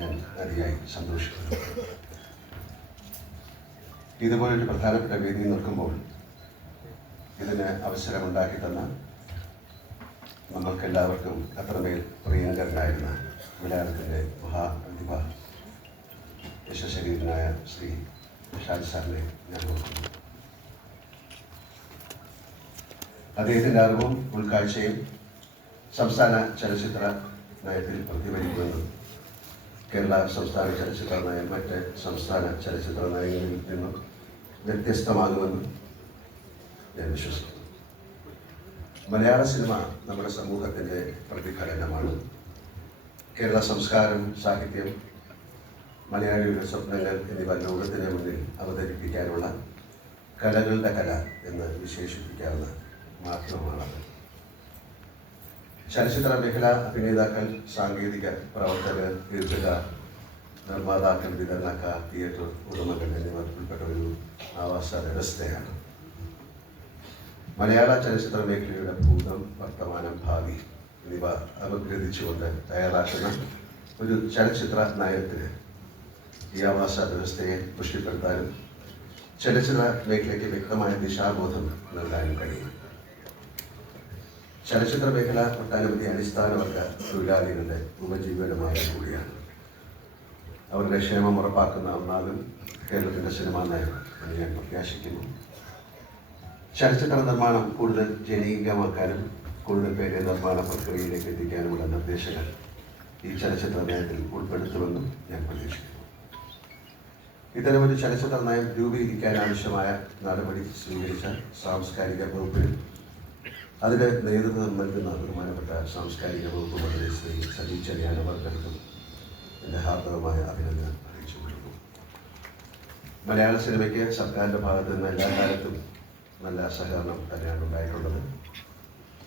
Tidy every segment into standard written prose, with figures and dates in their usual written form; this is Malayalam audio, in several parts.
ഞാൻ അതിയായി സന്തോഷിക്കുന്നു. ഇതുപോലൊരു പ്രധാനപ്പെട്ട വേദി നിൽക്കുമ്പോൾ ഇതിന് അവസരമുണ്ടാക്കി തന്ന നമ്മൾക്കെല്ലാവർക്കും അത്രമേൽ പ്രിയങ്കരനായിരുന്ന മലയാളത്തിൻ്റെ മഹാപ്രതിഭ യശശരീരനായ ശ്രീ ഷാജി സാറിനെ ഞാൻ ഓർക്കുന്നു. അദ്ദേഹത്തിൻ്റെ അറിവും ഉൾക്കാഴ്ചയും സംസ്ഥാന ചലച്ചിത്ര നയത്തിൽ പ്രതിഫലിക്കുമെന്നും കേരള സംസ്ഥാന ചലച്ചിത്ര നയം മറ്റ് സംസ്ഥാന ചലച്ചിത്ര നയങ്ങളിൽ നിന്നും വ്യത്യസ്തമാകുമെന്നും ഞാൻ വിശ്വസിക്കുന്നു. മലയാള സിനിമ നമ്മുടെ സമൂഹത്തിൻ്റെ പ്രതിഫലനമാണ്. കേരള സംസ്കാരം, സാഹിത്യം, മലയാളിയുടെ സ്വപ്നങ്ങൾ എന്നിവ ലോകത്തിന് മുന്നിൽ അവതരിപ്പിക്കാനുള്ള കലകളുടെ കല എന്ന് വിശേഷിപ്പിക്കാവുന്ന മാധ്യമമാണത്. ചലച്ചിത്ര മേഖല അഭിനേതാക്കൾ, സാങ്കേതിക പ്രവർത്തകർ, എഴുത്തുകാർ, നിർമ്മാതാക്കൾ, വിതരണക്കാർ, തിയേറ്റർ ഉടമകൾ എന്നിവർ ഉൾപ്പെട്ട ഒരു ആവാസ വ്യവസ്ഥയാണ്. മലയാള ചലച്ചിത്ര മേഖലയുടെ ഭൂതം, വർത്തമാനം, ഭാവി എന്നിവ അപഗ്രഥിച്ചുകൊണ്ട് തയ്യാറാക്കുന്ന ഒരു ചലച്ചിത്ര നയത്തിന് ഈ ആവാസ വ്യവസ്ഥയെ പുഷ്ടിപ്പെടുത്താനും ചലച്ചിത്ര മേഖലയ്ക്ക് വ്യക്തമായ ദിശാബോധം നൽകാനും കഴിയും. ചലച്ചിത്ര മേഖല ഒട്ടനവധി അടിസ്ഥാന വർഗ തൊഴിലാളികളുടെ ഉപജീവനമാർഗം കൂടിയാണ്. അവരുടെ ക്ഷേമം ഉറപ്പാക്കുന്ന ഒന്നാകും കേരളത്തിൻ്റെ സിനിമാ നയം എന്ന് ഞാൻ പ്രത്യാശിക്കുന്നു. ചലച്ചിത്ര നിർമ്മാണം കൂടുതൽ ജനകീയമാക്കാനും കൂടുതൽ പേരെ നിർമ്മാണ പ്രക്രിയയിലേക്ക് എത്തിക്കാനുമുള്ള നിർദ്ദേശങ്ങൾ ഈ ചലച്ചിത്ര നയത്തിൽ ഉൾപ്പെടുത്തുമെന്നും ഞാൻ പ്രതീക്ഷിക്കുന്നു. ഇത്തരമൊരു ചലച്ചിത്ര നയം രൂപീകരിക്കാൻ ആവശ്യമായ നടപടി സ്വീകരിച്ച സാംസ്കാരിക വകുപ്പിൽ അതിന് നേതൃത്വം നൽകുന്ന ബഹുമാനപ്പെട്ട സാംസ്കാരിക വകുപ്പ് മന്ത്രി ശ്രീ സജി ചെറിയാൻ അവർക്കും എൻ്റെ ഹാർദവമായ അഭിനന്ദനം അറിയിച്ചു കൊടുക്കുന്നു. മലയാള സിനിമയ്ക്ക് സർക്കാരിൻ്റെ ഭാഗത്തു നിന്ന് എല്ലാ കാലത്തും നല്ല സഹകരണം തന്നെയാണ് ഉണ്ടായിട്ടുള്ളത്.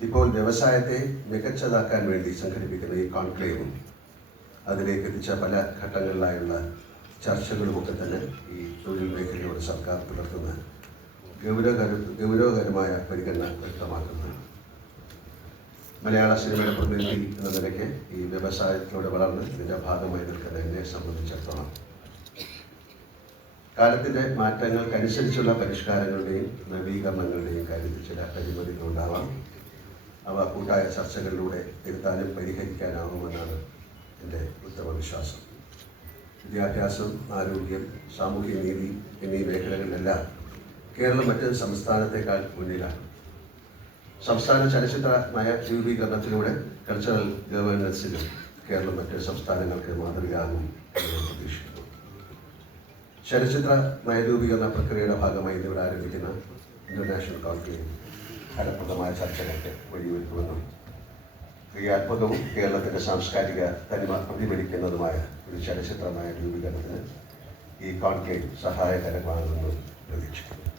ഇപ്പോൾ വ്യവസായത്തെ മികച്ചതാക്കാൻ വേണ്ടി സംഘടിപ്പിക്കുന്ന ഈ കോൺക്ലേവും അതിലേക്ക് എത്തിച്ച പല ഘട്ടങ്ങളിലായുള്ള ചർച്ചകളുമൊക്കെ തന്നെ ഈ തൊഴിൽ മേഖലയോട് സർക്കാർ പുലർത്തുന്ന ഗൗരവകരമായ പരിഗണന വ്യക്തമാക്കുന്നത്. മലയാള സിനിമയുടെ പ്രതിനിധി എന്ന നിലയ്ക്ക് ഈ വ്യവസായത്തിലൂടെ വളർന്ന് ഇതിൻ്റെ ഭാഗമായി നിൽക്കുന്ന എന്നെ സംബന്ധിച്ചിടത്തോളം കാലത്തിൻ്റെ മാറ്റങ്ങൾക്കനുസരിച്ചുള്ള പരിഷ്കാരങ്ങളുടെയും നവീകരണങ്ങളുടെയും കാര്യത്തിൽ ചില പരിമിതികളുണ്ടാവാം. അവ കൂട്ടായ ചർച്ചകളിലൂടെ തിരുത്താനും പരിഹരിക്കാനാവുമെന്നാണ് എൻ്റെ ഉത്തമ വിശ്വാസം. വിദ്യാഭ്യാസം, ആരോഗ്യം, സാമൂഹ്യ നീതി എന്നീ മേഖലകളിലെല്ലാം കേരളം മറ്റ് സംസ്ഥാനത്തേക്കാൾ മുന്നിലാണ്. സംസ്ഥാന ചലച്ചിത്ര നയ രൂപീകരണത്തിലൂടെ കൾച്ചറൽ ഗവേണൻസിലും കേരളം മറ്റ് സംസ്ഥാനങ്ങൾക്ക് മാതൃകയാകും എന്ന് പ്രതീക്ഷിക്കുന്നു. ചലച്ചിത്ര നയരൂപീകരണ പ്രക്രിയയുടെ ഭാഗമായി ഇവിടെ ആരംഭിക്കുന്ന ഇന്റർനാഷണൽ കോൺക്ലേവ് ഫലപ്രദമായ ചർച്ചകൾക്ക് വഴിയൊരുക്കുമെന്നും ക്രിയാത്മകവും കേരളത്തിൻ്റെ സാംസ്കാരിക തനിമ പ്രതിഫലിക്കുന്നതുമായ ഒരു ചലച്ചിത്ര നയ രൂപീകരണത്തിന് ഈ കോൺക്ലേവ് സഹായകരമാകുമെന്നും പ്രതീക്ഷിക്കുന്നു.